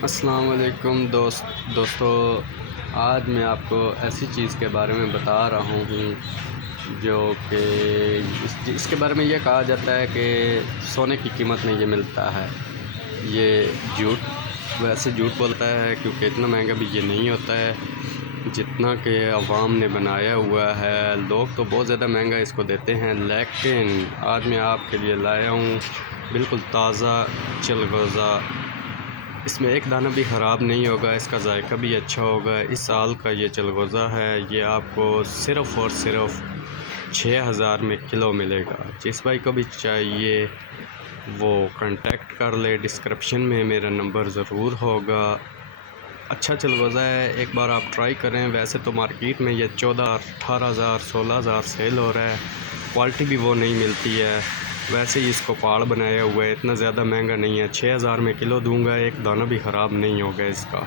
अस्सलाम वालेकुम दोस्तों, आज मैं आपको ऐसी चीज़ के बारे में बता रहा हूँ जो कि इसके बारे में ये कहा जाता है कि सोने की कीमत में ये मिलता है। ये वैसे झूठ बोलता है, क्योंकि इतना महंगा भी ये नहीं होता है जितना कि अवाम ने बनाया हुआ है। लोग तो बहुत ज़्यादा महंगा इसको देते हैं, लेकिन आज मैं आपके लिए लाया हूँ बिल्कुल ताज़ा चिलगोज़ा। इसमें एक दाना भी ख़राब नहीं होगा, इसका जायका भी अच्छा होगा। इस साल का ये चिलगोज़ा है, ये आपको सिर्फ़ और सिर्फ 6000 में किलो मिलेगा। जिस भाई को भी चाहिए वो कांटेक्ट कर ले, डिस्क्रिप्शन में मेरा नंबर ज़रूर होगा। अच्छा चिलगोज़ा है, एक बार आप ट्राई करें। वैसे तो मार्केट में ये 14, 18,000, 16,000 सेल हो रहा है, क्वालिटी भी वो नहीं मिलती है। वैसे ही इसको पहाड़ बनाया हुआ है, इतना ज़्यादा महंगा नहीं है। 6000 में किलो दूंगा, एक दाना भी ख़राब नहीं होगा इसका।